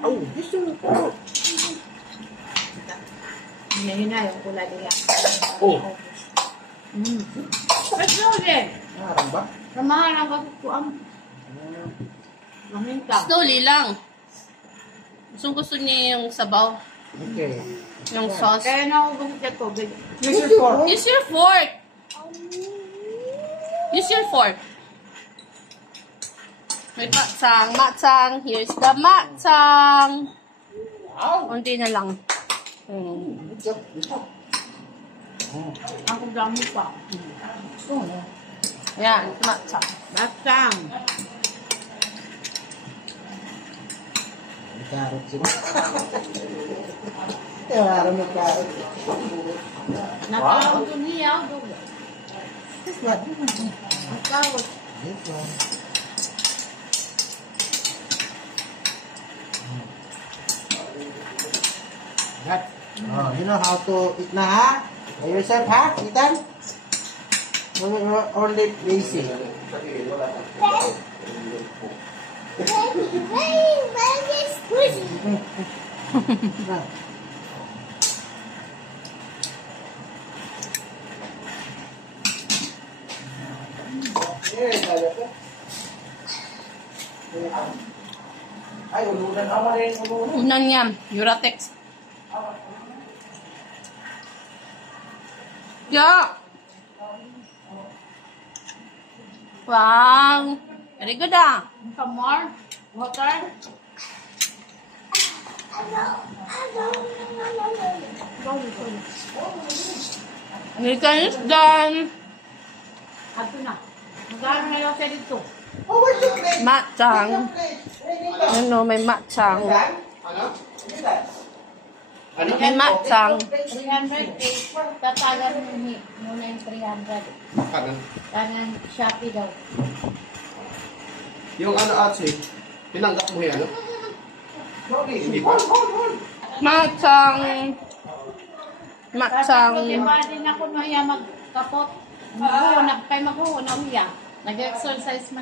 Oh, gusto mo po. Hina-hina yung kulay nila. Oh. Pero din. Narang ba? Samahan ang kasukuan. Maminta. Slowly lang. Gusto niya yung sabaw. Okay. Yung sauce. Kaya na ako gusto sa tubig. Use your fork. Use your fork. Use your fork. May matsang. Matsang. Here's the matsang. Wow. Unti na lang. Good job. Good job. Ako dami pa. Yan. Matsang. Batang. May carrot siya. Marang may carrot. Nakawag ko niya. This one. Nakawag. This one. Got. Oh, you know how to eat na ha? By yourself ha, Ethan? Only basic. Ay, ulunan ako rin, ulunan. Unan yan. Uratex. Yeah. Wow. Very good ah. Some more? Water? American is done. Ato na. Magkano na yung siya dito? Oh, where's your plate? Matsang. Ano, may matsang. Ano? Ano? May matsang. 300 tatagan muna yung 300. Ano? Tangan Shopee daw. Yung ano Atsi, tinanggap mo yan, ano? Hindi pa. Matsang. Matsang. Kasi ba din ako na magkapot. Mag-uunap kay mag-uunap niya. Nag-exercise man.